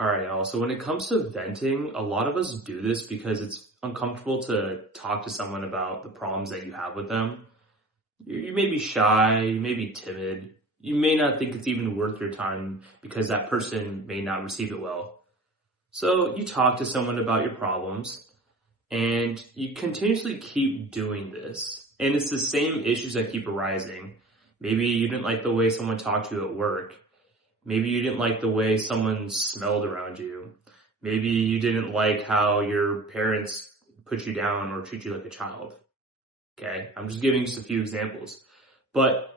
All right, y'all. So when it comes to venting, a lot of us do this because it's uncomfortable to talk to someone about the problems that you have with them. You may be shy, you may be timid, you may not think it's even worth your time because that person may not receive it well. So you talk to someone about your problems and you continuously keep doing this. And it's the same issues that keep arising. Maybe you didn't like the way someone talked to you at work. Maybe you didn't like the way someone smelled around you. Maybe you didn't like how your parents put you down or treat you like a child. Okay, I'm just giving just a few examples. But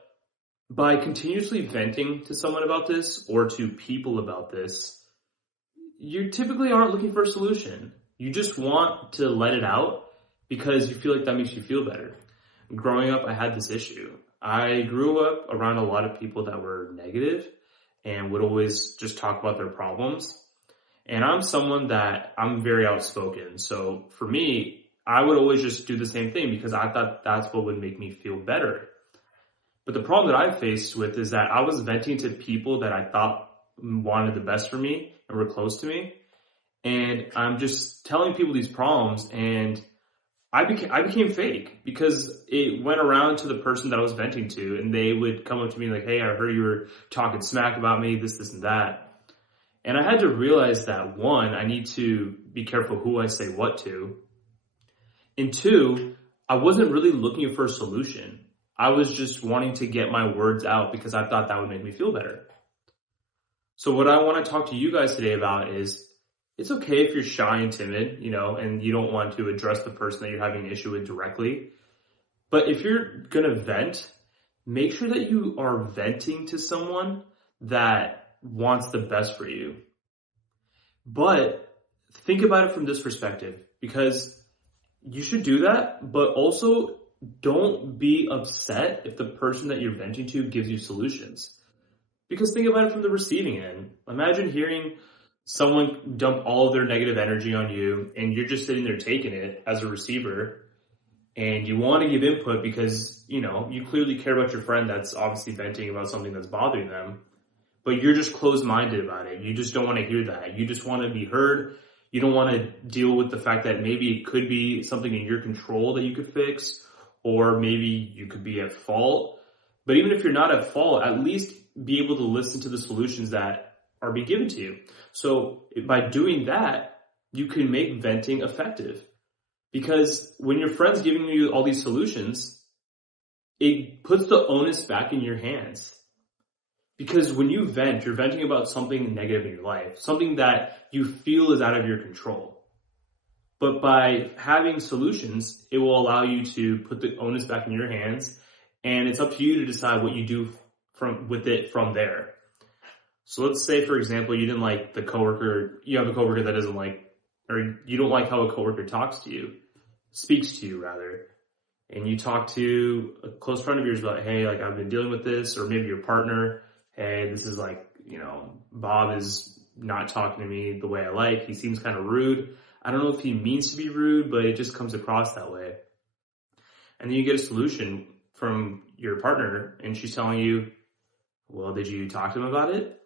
by continuously venting to someone about this or to people about this, you typically aren't looking for a solution. You just want to let it out because you feel like that makes you feel better. Growing up, I had this issue. I grew up around a lot of people that were negative and would always just talk about their problems. And I'm someone that I'm very outspoken. So for me, I would always just do the same thing because I thought that's what would make me feel better. But the problem that I faced with is that I was venting to people that I thought wanted the best for me and were close to me. And I'm just telling people these problems and I became fake because it went around to the person that I was venting to and they would come up to me like, hey, I heard you were talking smack about me, this, and that. And I had to realize that one, I need to be careful who I say what to. And two, I wasn't really looking for a solution. I was just wanting to get my words out because I thought that would make me feel better. So what I want to talk to you guys today about is it's okay if you're shy and timid, and you don't want to address the person that you're having an issue with directly. But if you're going to vent, make sure that you are venting to someone that wants the best for you. But think about it from this perspective, because you should do that, but also don't be upset if the person that you're venting to gives you solutions. Because think about it from the receiving end. Imagine hearing someone dump all of their negative energy on you and you're just sitting there taking it as a receiver and you want to give input because, you clearly care about your friend that's obviously venting about something that's bothering them, but you're just closed-minded about it. You just don't want to hear that. You just want to be heard. You don't want to deal with the fact that maybe it could be something in your control that you could fix, or maybe you could be at fault. But even if you're not at fault, at least be able to listen to the solutions that are being given to you. So by doing that, you can make venting effective. Because when your friend's giving you all these solutions, it puts the onus back in your hands. Because when you vent, you're venting about something negative in your life, something that you feel is out of your control. But by having solutions, it will allow you to put the onus back in your hands, and it's up to you to decide what you do with it from there. So let's say, for example, you didn't like the coworker, you have a coworker that doesn't like, or you don't like how a coworker talks to you, speaks to you rather, and you talk to a close friend of yours about, hey, like I've been dealing with this, or maybe your partner, hey, this is like, Bob is not talking to me the way I like. He seems kind of rude. I don't know if he means to be rude, but it just comes across that way. And then you get a solution from your partner and she's telling you, well, did you talk to him about it?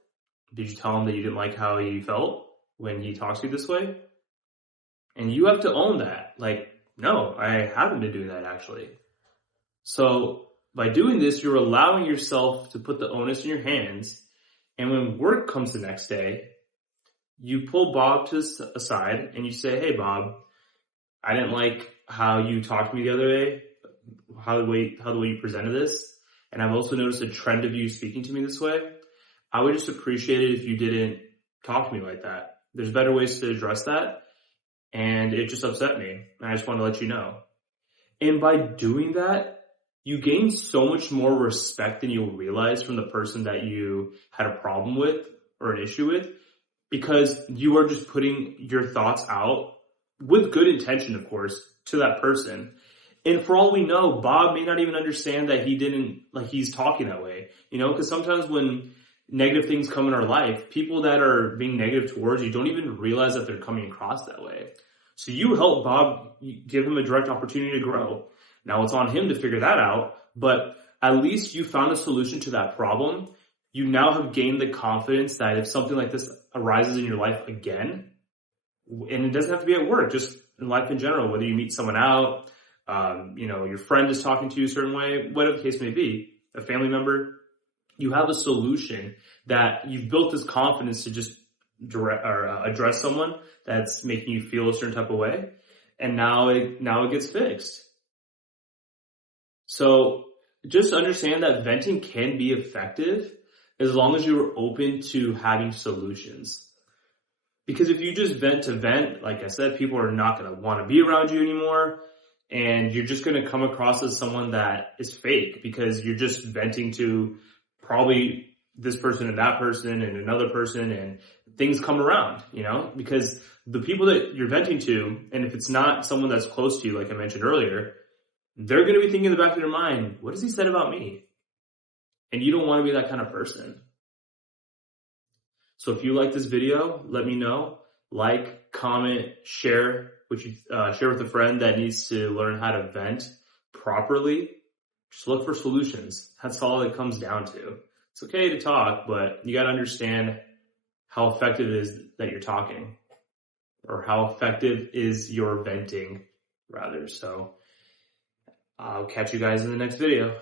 Did you tell him that you didn't like how he felt when he talks to you this way? And you have to own that. Like, no, I haven't been doing that actually. So by doing this, you're allowing yourself to put the onus in your hands. And when work comes the next day, you pull Bob to the aside and you say, hey, Bob, I didn't like how you talked to me the other day, how the way you presented this. And I've also noticed a trend of you speaking to me this way. I would just appreciate it if you didn't talk to me like that. There's better ways to address that. And it just upset me. And I just want to let you know. And by doing that, you gain so much more respect than you'll realize from the person that you had a problem with or an issue with, because you are just putting your thoughts out with good intention, of course, to that person. And for all we know, Bob may not even understand that he's talking that way, because sometimes when negative things come in our life, people that are being negative towards you don't even realize that they're coming across that way. So you help Bob, give him a direct opportunity to grow. Now it's on him to figure that out, but at least you found a solution to that problem. You now have gained the confidence that if something like this arises in your life again, and it doesn't have to be at work, just in life in general, whether you meet someone out, your friend is talking to you a certain way, whatever the case may be, a family member, you have a solution that you've built this confidence to just address someone that's making you feel a certain type of way, and now it gets fixed. So just understand that venting can be effective as long as you're open to having solutions. Because if you just vent to vent, like I said, people are not going to want to be around you anymore, and you're just going to come across as someone that is fake because you're just venting to probably this person and that person and another person, and things come around, because the people that you're venting to, and if it's not someone that's close to you, like I mentioned earlier, they're going to be thinking in the back of their mind, what has he said about me? And you don't want to be that kind of person. So if you like this video, let me know. Like, comment, share with a friend that needs to learn how to vent properly. Just look for solutions. That's all it comes down to. It's okay to talk, but you got to understand how effective it is that you're talking, or how effective is your venting, rather. So I'll catch you guys in the next video.